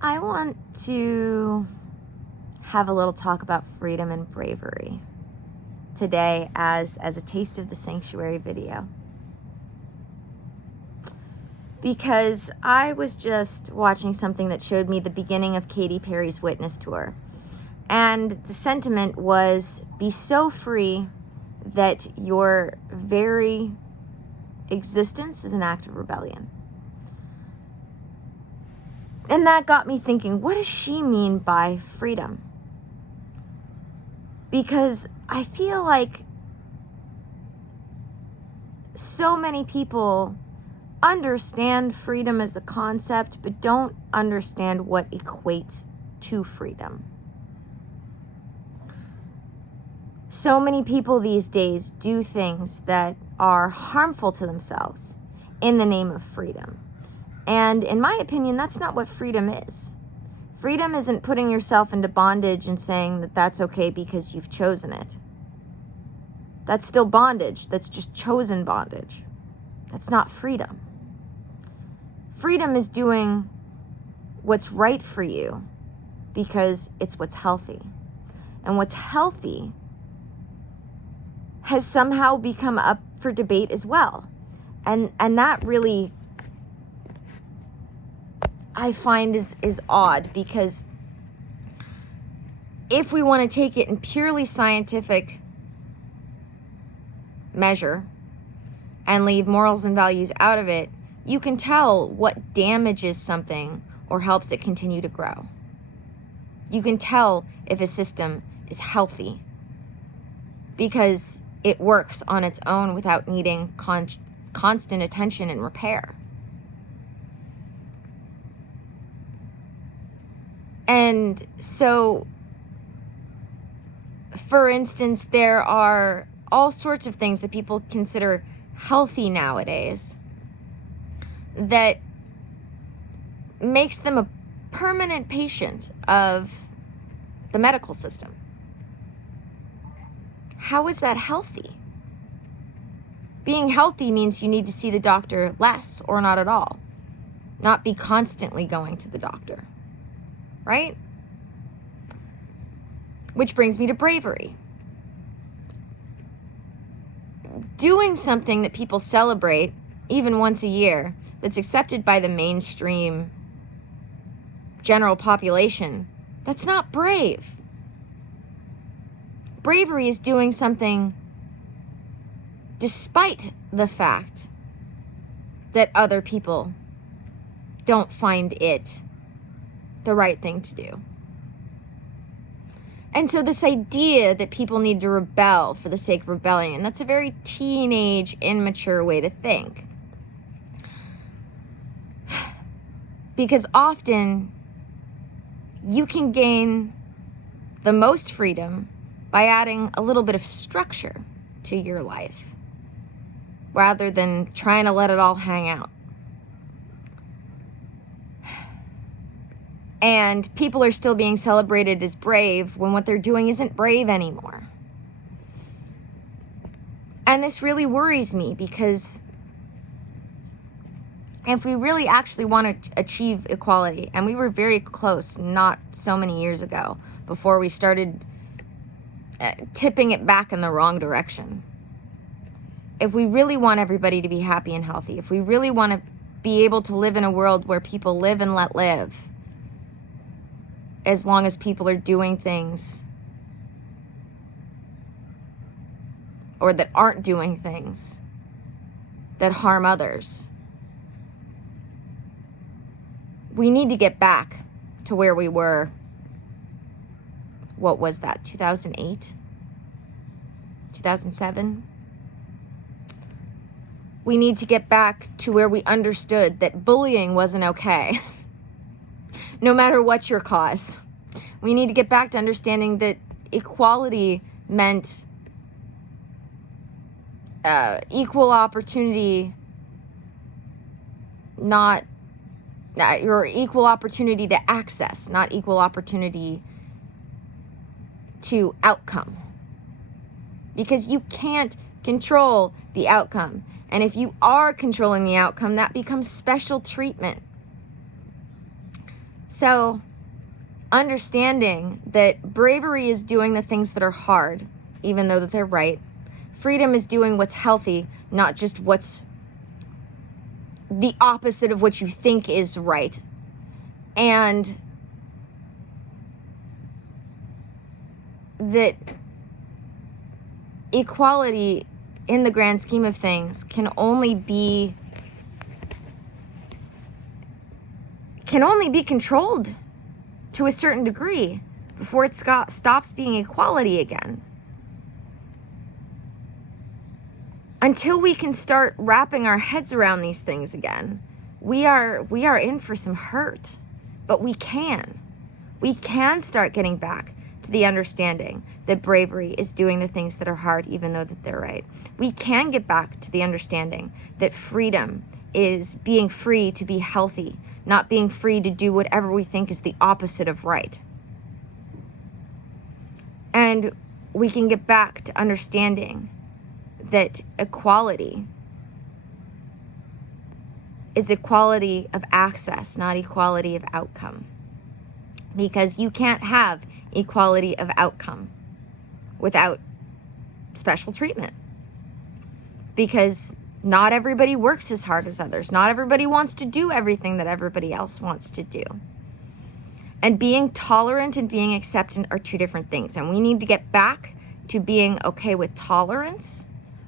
I want to have a little talk about freedom and bravery today as a taste of the sanctuary video. Because I was just watching something that showed me the beginning of Katy Perry's Witness tour. And the sentiment was, be so free that your very existence is an act of rebellion. And that got me thinking, what does she mean by freedom? Because I feel like so many people understand freedom as a concept, but don't understand what equates to freedom. So many people these days do things that are harmful to themselves in the name of freedom. And in my opinion, that's not what freedom is. Freedom isn't putting yourself into bondage and saying that that's okay because you've chosen it. That's still bondage. That's just chosen bondage. That's not freedom. Freedom is doing what's right for you because it's what's healthy. And what's healthy has somehow become up for debate as well. And that really, I find is odd, because if we want to take it in purely scientific measure and leave morals and values out of it, you can tell what damages something or helps it continue to grow. You can tell if a system is healthy because it works on its own without needing constant attention and repair. And so, for instance, there are all sorts of things that people consider healthy nowadays that makes them a permanent patient of the medical system. How is that healthy? Being healthy means you need to see the doctor less or not at all, not be constantly going to the doctor, right? Which brings me to bravery. Doing something that people celebrate even once a year, that's accepted by the mainstream general population, that's not brave. Bravery is doing something despite the fact that other people don't find it the right thing to do. And so this idea that people need to rebel for the sake of rebellion, that's a very teenage, immature way to think. Because often you can gain the most freedom by adding a little bit of structure to your life rather than trying to let it all hang out. And people are still being celebrated as brave when what they're doing isn't brave anymore. And this really worries me, because if we really actually want to achieve equality, and we were very close not so many years ago before we started tipping it back in the wrong direction. If we really want everybody to be happy and healthy, if we really want to be able to live in a world where people live and let live, as long as people are doing things or that aren't doing things that harm others, we need to get back to where we were. What was that, 2008? 2007? We need to get back to where we understood that bullying wasn't okay, no matter what your cause. We need to get back to understanding that equality meant equal opportunity, not your equal opportunity to access, not equal opportunity to outcome. Because you can't control the outcome. And if you are controlling the outcome, that becomes special treatment. So understanding that bravery is doing the things that are hard, even though that they're right. Freedom is doing what's healthy, not just what's the opposite of what you think is right. And that equality in the grand scheme of things can only be controlled to a certain degree before it stops being equality again. Until we can start wrapping our heads around these things again, we are in for some hurt. But we can start getting back to the understanding that bravery is doing the things that are hard, even though that they're right. We can get back to the understanding that freedom is being free to be healthy, not being free to do whatever we think is the opposite of right. And we can get back to understanding that equality is equality of access, not equality of outcome. Because you can't have equality of outcome without special treatment. Because not everybody works as hard as others. Not everybody wants to do everything that everybody else wants to do. And being tolerant and being acceptant are two different things. And we need to get back to being okay with tolerance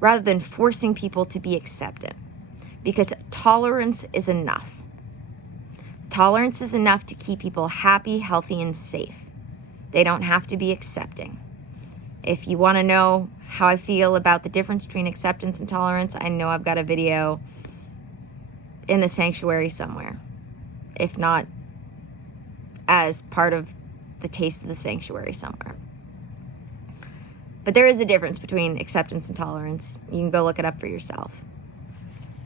rather than forcing people to be acceptant. Because tolerance is enough. Tolerance is enough to keep people happy, healthy, and safe. They don't have to be accepting. If you want to know how I feel about the difference between acceptance and tolerance, I know I've got a video in the sanctuary somewhere. If not, as part of the Taste of the Sanctuary somewhere. But there is a difference between acceptance and tolerance. You can go look it up for yourself.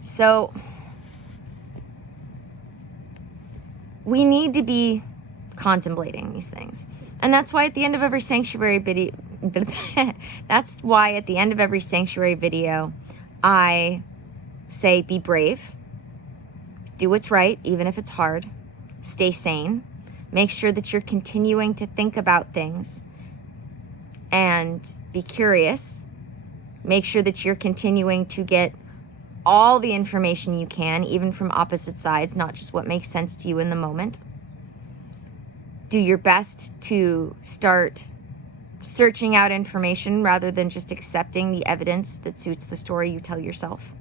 So we need to be contemplating these things. And that's why at the end of every sanctuary video, I say be brave, do what's right, even if it's hard, stay sane, make sure that you're continuing to think about things and be curious, make sure that you're continuing to get all the information you can, even from opposite sides, not just what makes sense to you in the moment. Do your best to start searching out information rather than just accepting the evidence that suits the story you tell yourself.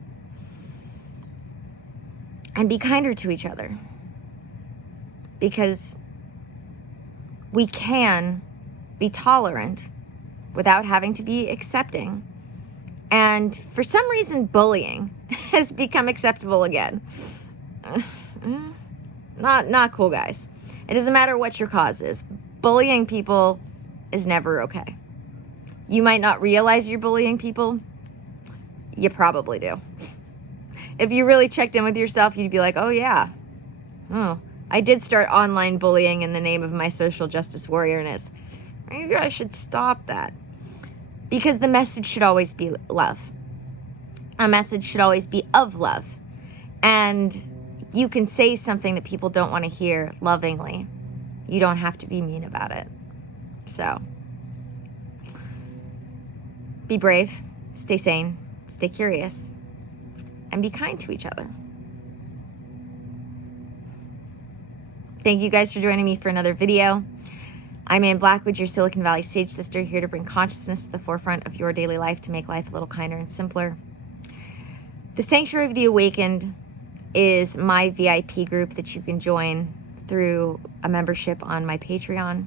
And be kinder to each other. Because we can be tolerant without having to be accepting. And for some reason, bullying has become acceptable again. Not cool, guys. It doesn't matter what your cause is. Bullying people is never okay. You might not realize you're bullying people. You probably do. If you really checked in with yourself, you'd be like, oh yeah. Oh, I did start online bullying in the name of my social justice warriorness. Maybe I should stop that. Because the message should always be love. A message should always be of love. And you can say something that people don't want to hear lovingly. You don't have to be mean about it. So, be brave, stay sane, stay curious, and be kind to each other. Thank you guys for joining me for another video. I'm Ann Blackwood, your Silicon Valley Sage Sister, here to bring consciousness to the forefront of your daily life to make life a little kinder and simpler. The Sanctuary of the Awakened is my VIP group that you can join through a membership on my Patreon.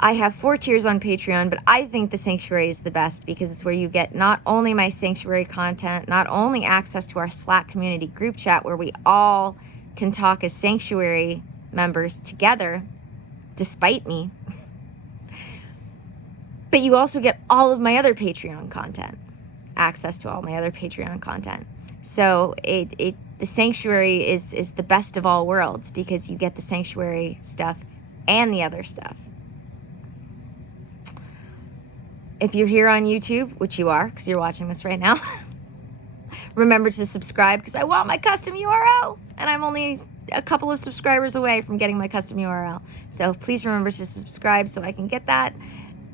I have 4 tiers on Patreon, but I think the Sanctuary is the best because it's where you get not only my Sanctuary content, not only access to our Slack community group chat where we all can talk as Sanctuary members together, despite me, but you also get all of my other Patreon content, access to all my other Patreon content. So the Sanctuary is the best of all worlds because you get the Sanctuary stuff and the other stuff. If you're here on YouTube, which you are because you're watching this right now, remember to subscribe because I want my custom URL and I'm only a couple of subscribers away from getting my custom URL. So please remember to subscribe so I can get that.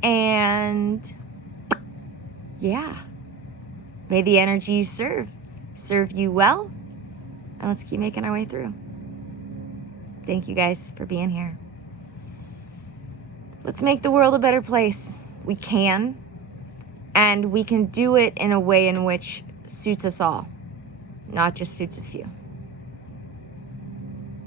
And yeah, may the energy you serve you well. And let's keep making our way through. Thank you guys for being here. Let's make the world a better place. We can. And we can do it in a way in which suits us all, not just suits a few.